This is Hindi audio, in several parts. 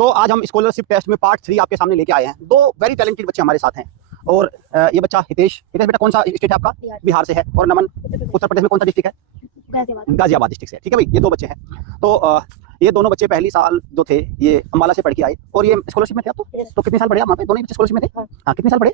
तो आज हम स्कॉलरशिप टेस्ट में पार्ट 3 आपके सामने लेके आए हैं। दो वेरी टैलेंटेड बच्चे हमारे साथ हैं और ये बच्चा हितेश बेटा कौन सा स्टेट है आपका? बिहार से है। और नमन उत्तर प्रदेश में कौन सा डिस्ट्रिक्ट है? गाजियाबाद डिस्ट्रिक्ट से। ठीक है भाई, ये दो बच्चे हैं। तो ये दोनों बच्चे पहली साल जो थे ये अम्बाला से पढ़ के आए और ये स्कॉलरशिप में थे। आप तो कितने साल पढ़े आप वहाँ पे? दोनों बच्चे स्कॉलरशिप में थे। हाँ, कितने साल पढ़े?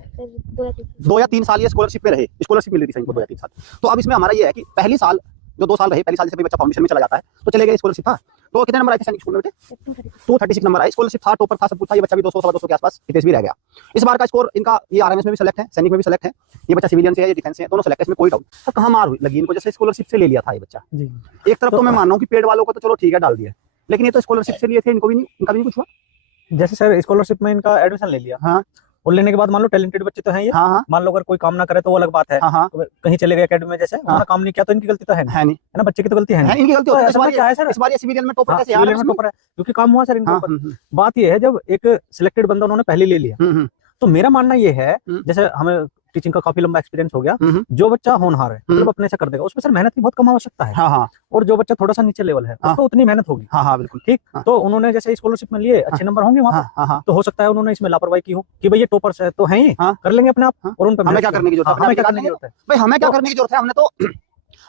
2 या 3 साल ये स्कॉलरशिप पे रहे। स्कॉलरशिप मिल रही थी इनको 2 या 3 साल। तो अब इसमें हमारा ये है कि पहली साल जो 2 साल रहे, पहली साल से बच्चा फाउंडेशन में चला जाता है तो चले गए, स्कॉलरशिप था। तो कितने नंबर आए थे सैनिक स्कूल में बेटे? 236 नंबर आए। स्कॉलरशिप था, टॉपर था, सब कुछ था। ये बच्चा भी 200 सवा 200 के आसपास हितेश भी रह गया। इस बार का स्कोर इनका ये आरएमएस में भी सेलेक्ट है, सैनिक में भी सेलेक्ट है। ये बच्चा सिविलियन से है, ये डिफेंस से है, दोनों सेलेक्ट है, इसमें कोई डाउट। तो कहां मार हुई लगी इनको? जैसे स्कॉलरशिप से ले लिया था ये बच्चा जी। एक तरफ तो मैं मान रहा हूं कि पेड वालों को तो चलो ठीक है डाल दिया, लेकिन ये तो स्कॉलरशिप से लिए थे, इनको भी नहीं, इनका भी नहीं कुछ हुआ। जैसे सर स्कॉलरशिप में इनका एडमिशन ले लिया, हाँ, और लेने के बाद मान लो टैलेंटेड बच्चे तो हैं ये, हाँ, मान लो अगर कोई काम ना करे तो वो अलग बात है। हाँ, तो कहीं चले गए एकेडमी में, जैसे उन्होंने काम नहीं किया तो इनकी गलती तो है नहीं, है ना, बच्चे की तो गलती है नहीं, इनकी गलती होती है। तो क्या है सर, इस बार ये सिविलियन में टॉपर कैसे? सिविलियन में टॉपर है क्योंकि काम हुआ सर इनके ऊपर। बात ये है जब एक सिलेक्टेड बंदा उन्होंने पहले ले लिया, तो मेरा मानना ये है, जैसे हमें टीचिंग का काफी लंबा एक्सपीरियंस हो गया, जो बच्चा होनहार है मतलब अपने से कर देगा, उसमें सर मेहनत की बहुत कम आवश्यकता है। हाँ, और जो बच्चा थोड़ा सा नीचे लेवल है उसको उतनी मेहनत होगी। हाँ, बिल्कुल ठीक। तो उन्होंने जैसे स्कॉलरशिप में लिए, अच्छे नंबर होंगे वहाँ पे, तो हो सकता है उन्होंने इसमें लापरवाही की हो कि भाई ये टॉपर्स है तो हैं ही, कर लेंगे अपने आप, और उन पर हमें क्या करने की जरूरत है? हमें क्या करने की जरूरत है भाई? हमें क्या करने की जरूरत है? हमने तो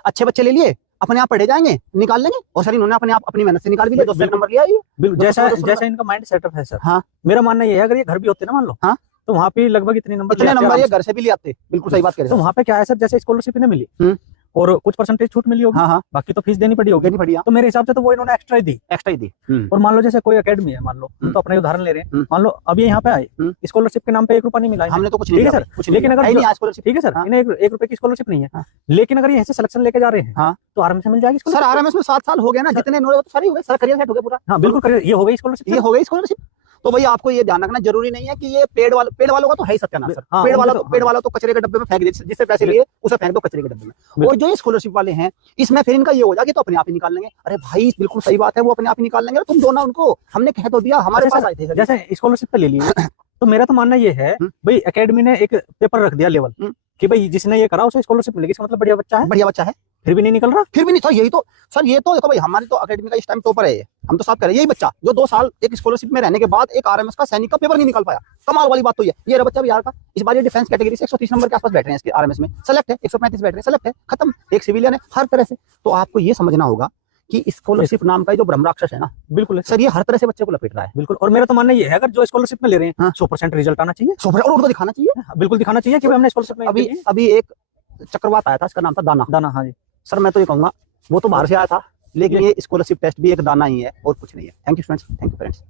अच्छे बच्चे ले लिए, अपने आप पढ़े जाएंगे, निकाल लेंगे। और सर इन्होंने अपने आप अपनी मेहनत से निकाल भी लिया, 200 नंबर लिया ये। जैसा इनका माइंड सेटअप है सर। हाँ, मेरा मानना ये है अगर ये घर भी होते ना मान लो, हाँ, तो वहाँ पे लगभग इतने नंबर ये घर से भी ले आते। बिल्कुल सही बात कह रहे हैं। तो वहाँ पे क्या है सर, जैसे स्कॉलरशिप इन्हें मिली और कुछ परसेंटेज छूट मिली होगी, हाँ, बाकी तो फीस देनी पड़ी होगी। तो मेरे हिसाब से तो वो इन्होंने एक्स्ट्रा ही दी। और मान लो जैसे कोई एकेडमी है, मान लो तो अपना उदाहरण ले रहे हैं, मान लो अभी यहाँ पे आए, स्कॉलरशिप के नाम पे 1 रुपया नहीं मिला, हमने तो कुछ नहीं सर, लेकिन अगर ठीक है सर, इन्हें 1 रुपए की स्कॉलरशिप नहीं है, लेकिन अगर ये ऐसे सिलेक्शन लेके जा रहे हैं तो आरएमएस में मिल जाएगी सर। आरएमएस में 7 साल हो गए ना, जितने इन्होंने तो सारी हो गए सर, करियर सेट हो गया पूरा। हाँ बिल्कुल, ये हो गई स्कॉलरशिप, ये हो गई स्कॉलरशिप। तो भैया आपको ये ध्यान रखना जरूरी नहीं है कि ये पेड वालों का तो है ही सत्यानाश सर। पेड वाला तो कचरे के डब्बे में फेंक दे, जिससे पैसे लिए उसे फेंक दो कचरे के डब्बे में। और जो ये स्कॉलरशिप वाले हैं इसमें फिर इनका ये हो जाएगा तो अपने आप ही निकाल लेंगे। अरे भाई बिल्कुल सही बात है, वो अपने आप ही निकाल लेंगे। तुम दो ना उनको, हमने कह तो दिया, हमारे पास आए थे। जैसे स्कॉलरशिप पे ले लिए तो मेरा तो मानना ये है भाई, एकेडमी ने एक पेपर रख दिया लेवल कि भाई जिसने ये करा उसे स्कॉलरशिप मिलेगी, इसका मतलब बढ़िया बच्चा है, फिर भी नहीं निकल रहा, फिर भी नहीं था। यही तो सर, ये तो देखो भाई, हमारी तो एकेडमी का इस टाइम टॉपर है, हम तो साफ कह रहे हैं। यही बच्चा जो 2 साल एक स्कॉलरशिप में रहने के बाद एक आरएमएस का सैनिक का पेपर नहीं निकाल पाया, कमाल वाली बात तो ये बच्चा बिहार का इस बार ये डिफेंस कैटेगरी से 130 नंबर के आसपास बैठ रहे हैं इसके आरएमएस में, सेलेक्ट है। 135 बैठ रहे हैं, सेलेक्ट है, खत्म। एक सिविलियन है हर तरह से। तो आपको ये समझना होगा कि स्कॉलरशिप नाम का जो ब्रह्म राक्षस है ना, बिल्कुल सर, ये हर तरह से बच्चे को लपेट रहा है। बिल्कुल। और मेरा तो मानना ये है अगर जो स्कॉलरशिप में ले रहे हैं 100% रिजल्ट आना चाहिए, 100% और उनको दिखाना चाहिए, बिल्कुल दिखाना चाहिए कि हमने स्कॉलरशिप में। अभी एक चक्रवात आया था, इसका नाम था दाना। हाँ जी सर, मैं तो ये कहूंगा वो तो बाहर से आया था, लेकिन ये स्कॉलरशिप टेस्ट भी एक दाना ही है और कुछ नहीं है। Thank you students, thank you parents.